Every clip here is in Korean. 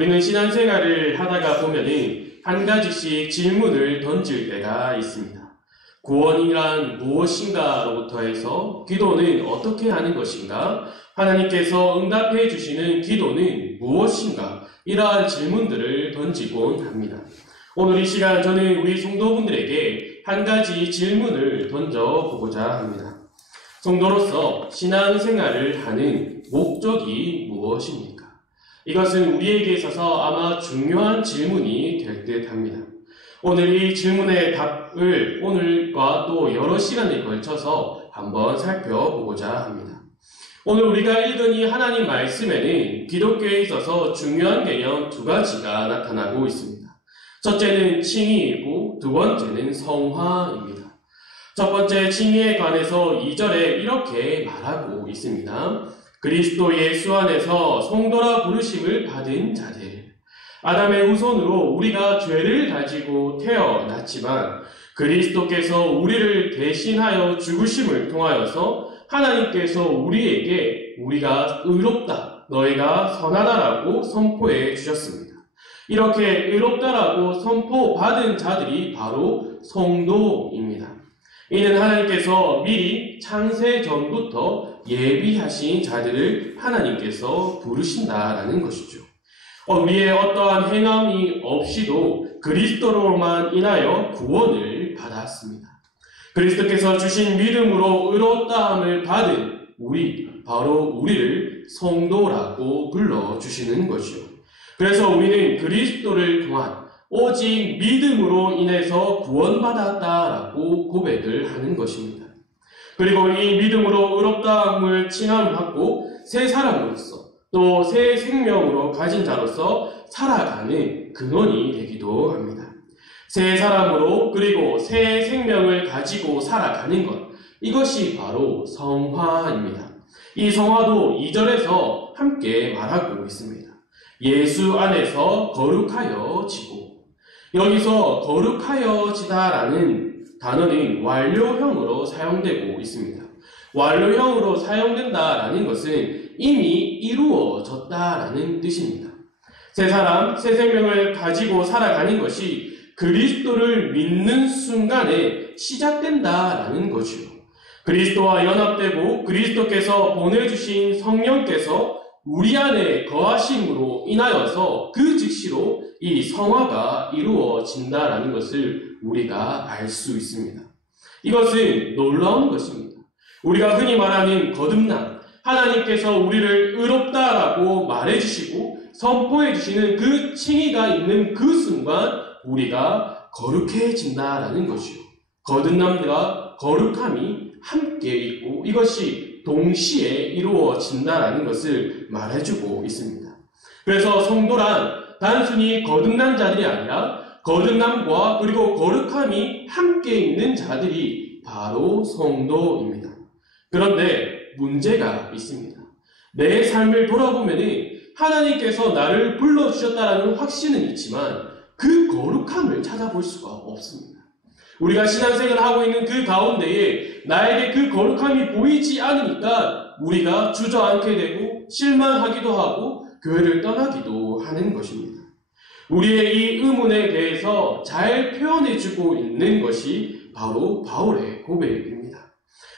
우리는 신앙생활을 하다가 보면은 한 가지씩 질문을 던질 때가 있습니다. 구원이란 무엇인가로부터 해서 기도는 어떻게 하는 것인가? 하나님께서 응답해 주시는 기도는 무엇인가? 이러한 질문들을 던지곤 합니다. 오늘 이 시간 저는 우리 성도분들에게 한 가지 질문을 던져보고자 합니다. 성도로서 신앙생활을 하는 목적이 무엇입니까? 이것은 우리에게 있어서 아마 중요한 질문이 될 듯 합니다. 오늘 이 질문의 답을 오늘과 또 여러 시간에 걸쳐서 한번 살펴보고자 합니다. 오늘 우리가 읽은 이 하나님 말씀에는 기독교에 있어서 중요한 개념 두 가지가 나타나고 있습니다. 첫째는 칭의이고 두 번째는 성화입니다. 첫 번째 칭의에 관해서 2절에 이렇게 말하고 있습니다. 그리스도 예수 안에서 성도라 부르심을 받은 자들. 아담의 후손으로 우리가 죄를 가지고 태어났지만 그리스도께서 우리를 대신하여 죽으심을 통하여서 하나님께서 우리에게 우리가 의롭다, 너희가 선하다라고 선포해 주셨습니다. 이렇게 의롭다라고 선포받은 자들이 바로 성도입니다. 이는 하나님께서 미리 창세 전부터 예비하신 자들을 하나님께서 부르신다라는 것이죠. 우리의 어떠한 행함이 없이도 그리스도로만 인하여 구원을 받았습니다. 그리스도께서 주신 믿음으로 의롭다함을 받은 바로 우리를 성도라고 불러주시는 것이요. 그래서 우리는 그리스도를 통한 오직 믿음으로 인해서 구원받았다라고 고백을 하는 것입니다. 그리고 이 믿음으로 의롭다함을 칭함받고 새 사람으로서 또 새 생명으로 가진 자로서 살아가는 근원이 되기도 합니다. 새 사람으로 그리고 새 생명을 가지고 살아가는 것, 이것이 바로 성화입니다. 이 성화도 2절에서 함께 말하고 있습니다. 예수 안에서 거룩하여지고, 여기서 거룩하여지다라는 단어는 완료형으로 사용되고 있습니다. 완료형으로 사용된다라는 것은 이미 이루어졌다라는 뜻입니다. 새 사람, 새 생명을 가지고 살아가는 것이 그리스도를 믿는 순간에 시작된다라는 것이요. 그리스도와 연합되고 그리스도께서 보내주신 성령께서 우리 안에 거하심으로 인하여서 그 즉시로 이 성화가 이루어진다라는 것을 우리가 알 수 있습니다. 이것은 놀라운 것입니다. 우리가 흔히 말하는 거듭남, 하나님께서 우리를 의롭다라고 말해주시고 선포해주시는 그 칭의가 있는 그 순간 우리가 거룩해진다라는 것이요. 거듭남과 거룩함이 함께 있고 이것이 동시에 이루어진다라는 것을 말해주고 있습니다. 그래서 성도란 단순히 거듭난 자들이 아니라 거듭남과 그리고 거룩함이 함께 있는 자들이 바로 성도입니다. 그런데 문제가 있습니다. 내 삶을 돌아보면 하나님께서 나를 불러주셨다는 확신은 있지만 그 거룩함을 찾아볼 수가 없습니다. 우리가 신앙생활을 하고 있는 그 가운데에 나에게 그 거룩함이 보이지 않으니까 우리가 주저앉게 되고 실망하기도 하고 교회를 떠나기도 하는 것입니다. 우리의 이 의문에 대해서 잘 표현해주고 있는 것이 바로 바울의 고백입니다.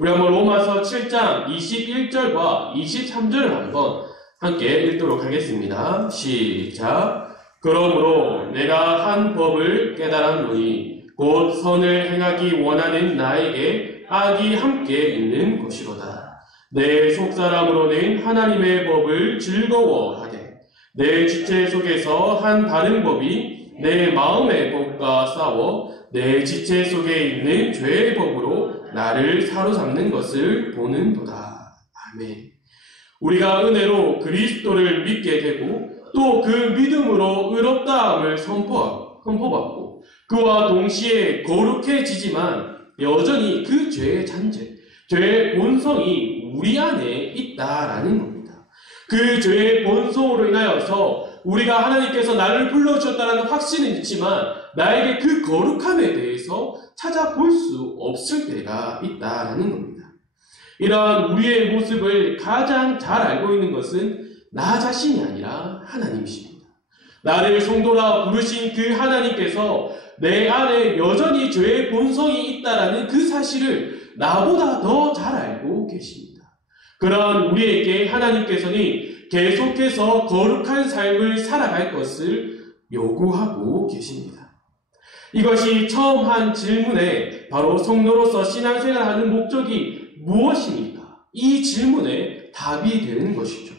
우리 한번 로마서 7장 21절과 23절을 한번 함께 읽도록 하겠습니다. 시작. 그러므로 내가 한 법을 깨달았노니 곧 선을 행하기 원하는 나에게 악이 함께 있는 것이로다. 내 속사람으로는 하나님의 법을 즐거워하되 내 지체 속에서 한 다른 법이 내 마음의 법과 싸워 내 지체 속에 있는 죄의 법으로 나를 사로잡는 것을 보는도다. 아멘. 우리가 은혜로 그리스도를 믿게 되고 또 그 믿음으로 의롭다함을 선포받고 그와 동시에 거룩해지지만 여전히 그 죄의 잔재, 죄의 본성이 우리 안에 있다라는 겁니다. 그 죄의 본성으로 인하여서 우리가 하나님께서 나를 불러주셨다는 확신은 있지만 나에게 그 거룩함에 대해서 찾아볼 수 없을 때가 있다라는 겁니다. 이러한 우리의 모습을 가장 잘 알고 있는 것은 나 자신이 아니라 하나님이십니다. 나를 성도라 부르신 그 하나님께서 내 안에 여전히 죄의 본성이 있다라는 그 사실을 나보다 더 잘 알고 계십니다. 그러한 우리에게 하나님께서는 계속해서 거룩한 삶을 살아갈 것을 요구하고 계십니다. 이것이 처음 한 질문에 바로 성도로서 신앙생활하는 목적이 무엇입니까? 이 질문에 답이 되는 것이죠.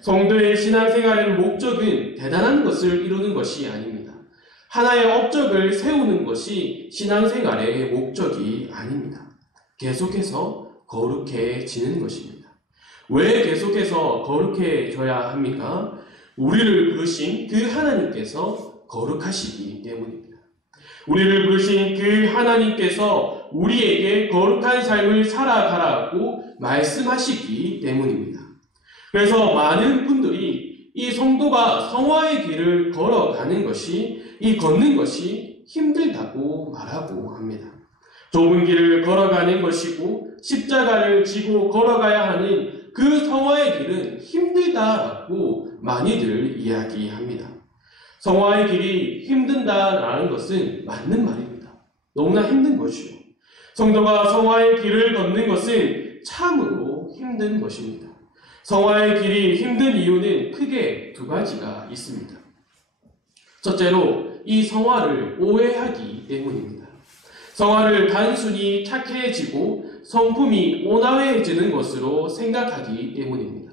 성도의 신앙생활의 목적은 대단한 것을 이루는 것이 아닙니다. 하나의 업적을 세우는 것이 신앙생활의 목적이 아닙니다. 계속해서 거룩해지는 것입니다. 왜 계속해서 거룩해져야 합니까? 우리를 부르신 그 하나님께서 거룩하시기 때문입니다. 우리를 부르신 그 하나님께서 우리에게 거룩한 삶을 살아가라고 말씀하시기 때문입니다. 그래서 많은 분들이 이 성도가 성화의 길을 걸어가는 것이, 이 걷는 것이 힘들다고 말하고 합니다. 좁은 길을 걸어가는 것이고 십자가를 지고 걸어가야 하는 그 성화의 길은 힘들다라고 많이들 이야기합니다. 성화의 길이 힘든다라는 것은 맞는 말입니다. 너무나 힘든 것이요. 성도가 성화의 길을 걷는 것은 참으로 힘든 것입니다. 성화의 길이 힘든 이유는 크게 두 가지가 있습니다. 첫째로 이 성화를 오해하기 때문입니다. 성화를 단순히 착해지고 성품이 온화해지는 것으로 생각하기 때문입니다.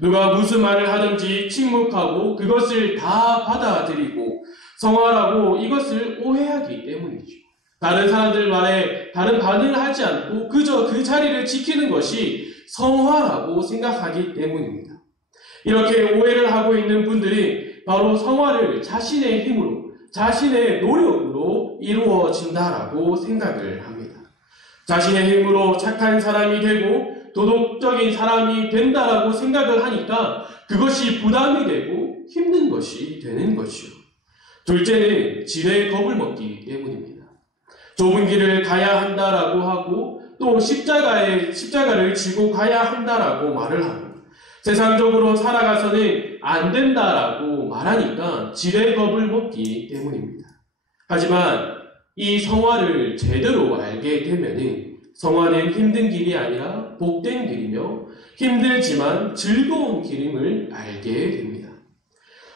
누가 무슨 말을 하든지 침묵하고 그것을 다 받아들이고 성화라고 이것을 오해하기 때문이죠. 다른 사람들 말에 다른 반응을 하지 않고 그저 그 자리를 지키는 것이 성화라고 생각하기 때문입니다. 이렇게 오해를 하고 있는 분들이 바로 성화를 자신의 힘으로, 자신의 노력으로 이루어진다라고 생각을 합니다. 자신의 힘으로 착한 사람이 되고 도덕적인 사람이 된다라고 생각을 하니까 그것이 부담이 되고 힘든 것이 되는 것이요. 둘째는 지레 겁을 먹기 때문입니다. 좁은 길을 가야 한다라고 하고 또 십자가를 지고 가야 한다라고 말을 하고 세상적으로 살아가서는 안 된다라고 말하니까 지레 겁을 먹기 때문입니다. 하지만 이 성화를 제대로 알게 되면은 성화는 힘든 길이 아니라 복된 길이며 힘들지만 즐거운 길임을 알게 됩니다.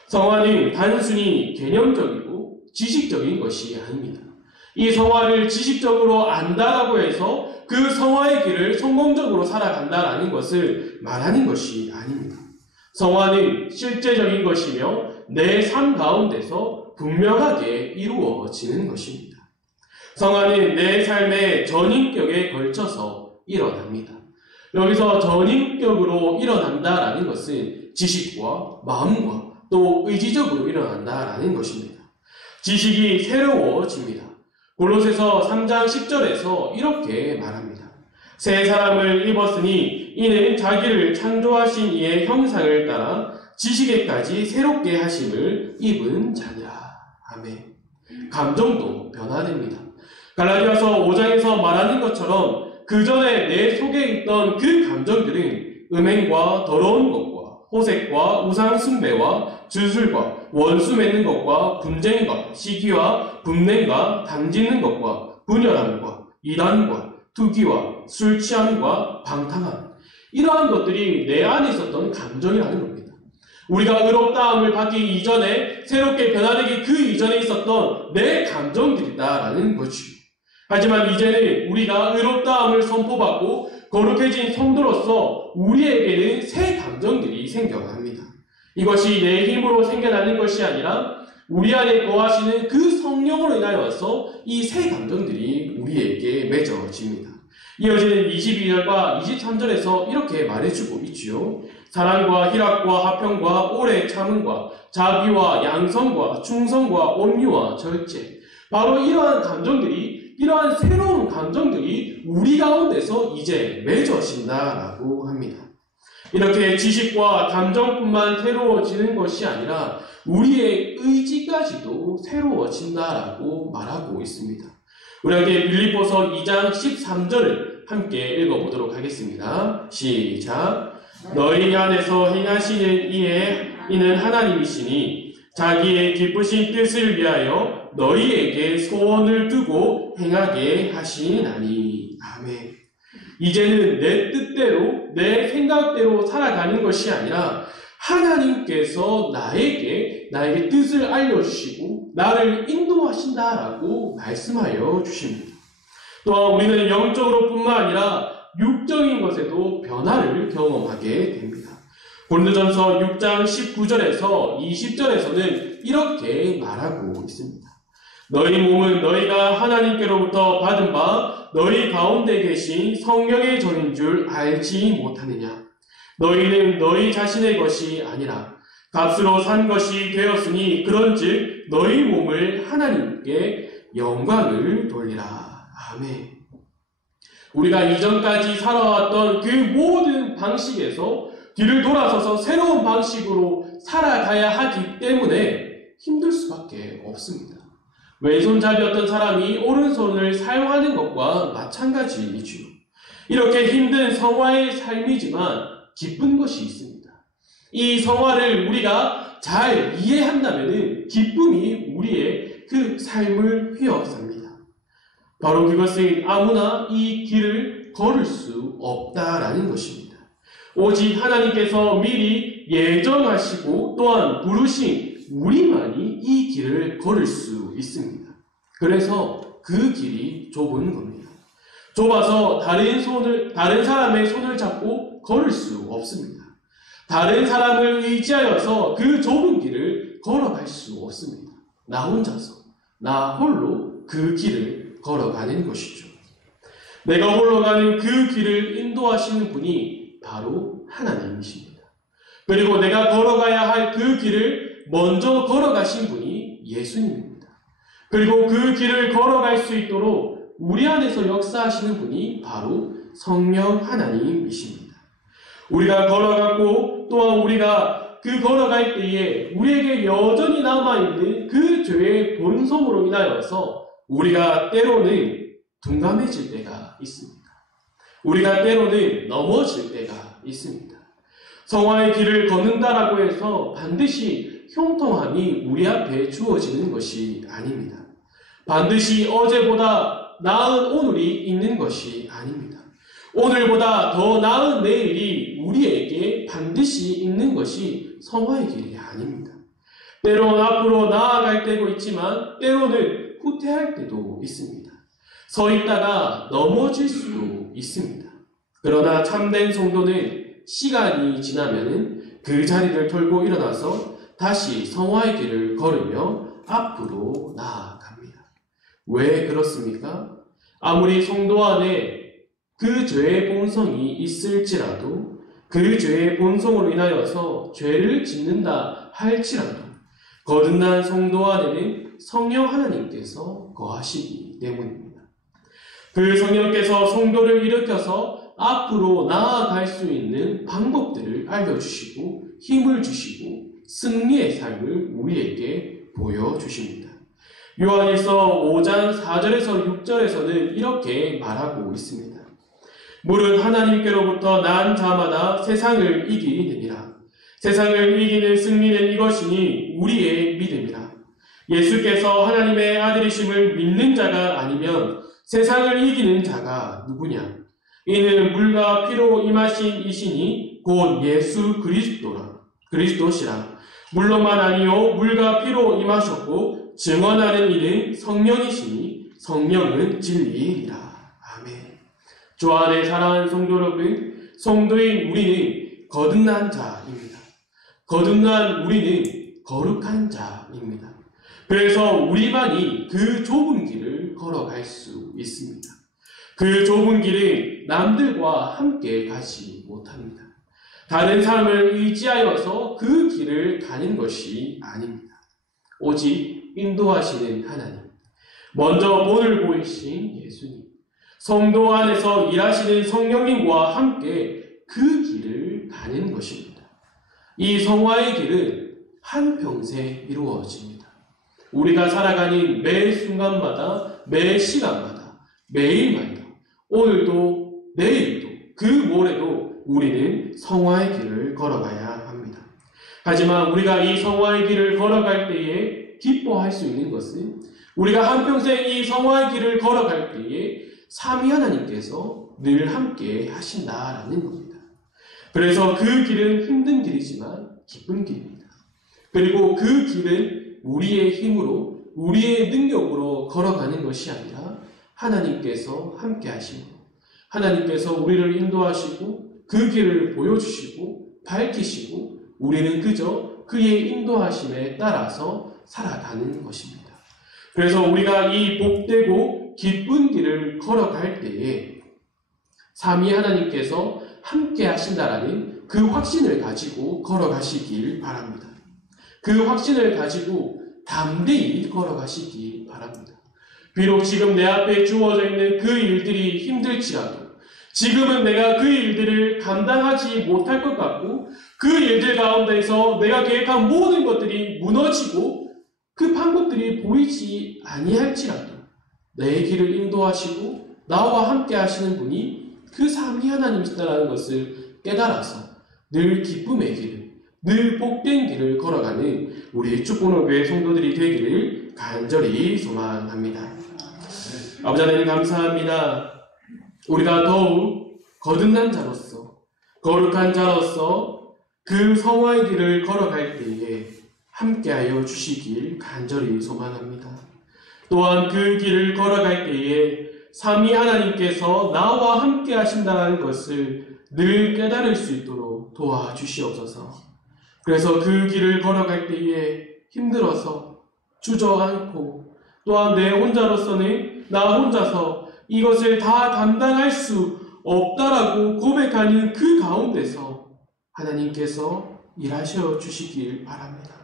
성화는 단순히 개념적이고 지식적인 것이 아닙니다. 이 성화를 지식적으로 안다라고 해서 그 성화의 길을 성공적으로 살아간다라는 것을 말하는 것이 아닙니다. 성화는 실제적인 것이며 내 삶 가운데서 분명하게 이루어지는 것입니다. 성화는 내 삶의 전인격에 걸쳐서 일어납니다. 여기서 전인격으로 일어난다라는 것은 지식과 마음과 또 의지적으로 일어난다라는 것입니다. 지식이 새로워집니다. 골로새서 3장 10절에서 이렇게 말합니다. 새 사람을 입었으니 이는 자기를 창조하신 이의 형상을 따라 지식에까지 새롭게 하심을 입은 자니라. 아멘. 감정도 변화됩니다. 갈라디아서 5장에서 말하는 것처럼 그 전에 내 속에 있던 그 감정들은 음행과 더러운 것과 호색과 우상숭배와 주술과 원수 맺는 것과 분쟁과 시기와 분냄과 당짓는 것과 분열함과 이단과 투기와 술 취함과 방탕함, 이러한 것들이 내 안에 있었던 감정이라는 겁니다. 우리가 의롭다함을 받기 이전에 새롭게 변화되기 그 이전에 있었던 내 감정들이다라는 것이죠. 하지만 이제는 우리가 의롭다함을 선포받고 거룩해진 성도로서 우리에게는 새 감정들이 생겨납니다. 이것이 내 힘으로 생겨나는 것이 아니라 우리 안에 거하시는 그 성령으로 인하여서 이 새 감정들이 우리에게 맺어집니다. 이어지는 22절과 23절에서 이렇게 말해주고 있지요. 사랑과 희락과 화평과 오래 참음과 자비와 양성과 충성과 온유와 절제, 바로 이러한 감정들이, 이러한 새로운 감정들이 우리 가운데서 이제 맺어진다라고 합니다. 이렇게 지식과 감정뿐만 새로워지는 것이 아니라 우리의 의지까지도 새로워진다라고 말하고 있습니다. 우리에게 빌립보서 2장 13절을 함께 읽어보도록 하겠습니다. 시작. 너희 안에서 행하시는 이는 하나님이시니 자기의 기쁘신 뜻을 위하여 너희에게 소원을 두고 행하게 하시나니. 아멘. 이제는 내 뜻대로, 내 생각대로 살아가는 것이 아니라 하나님께서 나에게 뜻을 알려주시고 나를 인도하신다라고 말씀하여 주십니다. 또한 우리는 영적으로 뿐만 아니라 육적인 것에도 변화를 경험하게 됩니다. 고린도전서 6장 19절에서 20절에서는 이렇게 말하고 있습니다. 너희 몸은 너희가 하나님께로부터 받은 바 너희 가운데 계신 성령의 전인 줄 알지 못하느냐. 너희는 너희 자신의 것이 아니라 값으로 산 것이 되었으니 그런즉 너희 몸을 하나님께 영광을 돌리라. 아멘. 우리가 이전까지 살아왔던 그 모든 방식에서 뒤를 돌아서서 새로운 방식으로 살아가야 하기 때문에 힘들 수밖에 없습니다. 왼손잡이였던 사람이 오른손을 사용하는 것과 마찬가지이지요. 이렇게 힘든 성화의 삶이지만 기쁜 것이 있습니다. 이 성화를 우리가 잘 이해한다면 기쁨이 우리의 그 삶을 휘어쌉니다. 바로 그것은 아무나 이 길을 걸을 수 없다라는 것입니다. 오직 하나님께서 미리 예정하시고 또한 부르신 우리만이 이 길을 걸을 수 있습니다. 그래서 그 길이 좁은 겁니다. 좁아서 다른 사람의 손을 잡고 걸을 수 없습니다. 다른 사람을 의지하여서 그 좁은 길을 걸어갈 수 없습니다. 나 혼자서, 나 홀로 그 길을 걸어가는 것이죠. 내가 홀로 가는 그 길을 인도하시는 분이 바로 하나님이십니다. 그리고 내가 걸어가야 할 그 길을 먼저 걸어가신 분이 예수님입니다. 그리고 그 길을 걸어갈 수 있도록 우리 안에서 역사하시는 분이 바로 성령 하나님이십니다. 우리가 걸어가고 또한 우리가 그 걸어갈 때에 우리에게 여전히 남아있는 그 죄의 본성으로 인하여서 우리가 때로는 둔감해질 때가 있습니다. 우리가 때로는 넘어질 때가 있습니다. 성화의 길을 걷는다라고 해서 반드시 형통함이 우리 앞에 주어지는 것이 아닙니다. 반드시 어제보다 나은 오늘이 있는 것이 아닙니다. 오늘보다 더 나은 내일이 우리에게 반드시 있는 것이 성화의 길이 아닙니다. 때로는 앞으로 나아갈 때도 있지만 때로는 후퇴할 때도 있습니다. 서 있다가 넘어질 수도 있습니다. 그러나 참된 성도는 시간이 지나면 그 자리를 털고 일어나서 다시 성화의 길을 걸으며 앞으로 나아갑니다. 왜 그렇습니까? 아무리 성도 안에 그 죄의 본성이 있을지라도 그 죄의 본성으로 인하여서 죄를 짓는다 할지라도 거듭난 성도 안에는 성령 하나님께서 거하시기 때문입니다. 그 성령께서 성도를 일으켜서 앞으로 나아갈 수 있는 방법들을 알려주시고 힘을 주시고 승리의 삶을 우리에게 보여주십니다. 요한일서 5장 4절에서 6절에서는 이렇게 말하고 있습니다. 물은 하나님께로부터 난 자마다 세상을 이기느니라. 세상을 이기는 승리는 이것이니 우리의 믿음이라. 예수께서 하나님의 아들이심을 믿는 자가 아니면 세상을 이기는 자가 누구냐? 이는 물과 피로 임하신 이시니 곧 예수 그리스도시라. 물로만 아니요 물과 피로 임하셨고 증언하는 이는 성령이시니 성령은 진리이니라. 아멘. 주 안에 사랑하는 성도 여러분, 성도인 우리는 거듭난 자입니다. 거듭난 우리는 거룩한 자입니다. 그래서 우리만이 그 좁은 길을 걸어갈 수 있습니다. 그 좁은 길은 남들과 함께 가지 못합니다. 다른 사람을 의지하여서 그 길을 가는 것이 아닙니다. 오직 인도하시는 하나님, 먼저 본을 보이신 예수님, 성도 안에서 일하시는 성령님과 함께 그 길을 가는 것입니다. 이 성화의 길은 한평생 이루어집니다. 우리가 살아가는 매 순간마다, 매 시간마다, 매일마다, 오늘도 내일도 그 모레도 우리는 성화의 길을 걸어가야 합니다. 하지만 우리가 이 성화의 길을 걸어갈 때에 기뻐할 수 있는 것은 우리가 한평생 이 성화의 길을 걸어갈 때에 삼위 하나님께서 늘 함께 하신다라는 겁니다. 그래서 그 길은 힘든 길이지만 기쁜 길입니다. 그리고 그 길은 우리의 힘으로, 우리의 능력으로 걸어가는 것이 아니라 하나님께서 함께 하심으로, 하나님께서 우리를 인도하시고 그 길을 보여주시고 밝히시고 우리는 그저 그의 인도하심에 따라서 살아가는 것입니다. 그래서 우리가 이 복되고 기쁜 길을 걸어갈 때에 삼위 하나님께서 함께 하신다라는 그 확신을 가지고 걸어가시길 바랍니다. 그 확신을 가지고 담대히 걸어가시길 바랍니다. 비록 지금 내 앞에 주어져 있는 그 일들이 힘들지라도 지금은 내가 그 일들을 감당하지 못할 것 같고 그 일들 가운데서 내가 계획한 모든 것들이 무너지고 그 방법들이 보이지 아니할지라도 내 길을 인도하시고 나와 함께 하시는 분이 그 삼위 하나님이시다라는 것을 깨달아서 늘 기쁨의 길을, 늘 복된 길을 걸어가는 우리 축복로교회 성도들이 되기를 간절히 소망합니다. 아버지 하나님 감사합니다. 우리가 더욱 거듭난 자로서, 거룩한 자로서 그 성화의 길을 걸어갈 때에 함께하여 주시길 간절히 소망합니다. 또한 그 길을 걸어갈 때에 삼위 하나님께서 나와 함께 하신다는 것을 늘 깨달을 수 있도록 도와주시옵소서. 그래서 그 길을 걸어갈 때에 힘들어서 주저앉고 또한 내 혼자로서는 나 혼자서 이것을 다 감당할 수 없다라고 고백하는 그 가운데서 하나님께서 일하셔 주시길 바랍니다.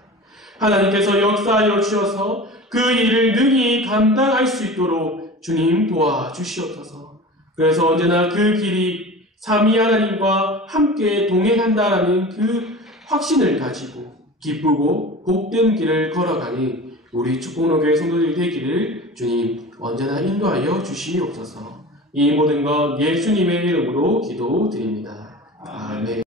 하나님께서 역사하여 주셔서 그 일을 능히 감당할 수 있도록 주님 도와주시옵소서. 그래서 언제나 그 길이 삼위 하나님과 함께 동행한다라는 그 확신을 가지고 기쁘고 복된 길을 걸어가는 우리 축복로교회 성도들이 되기를 주님 언제나 인도하여 주시옵소서. 이 모든 것 예수님의 이름으로 기도드립니다. 아멘.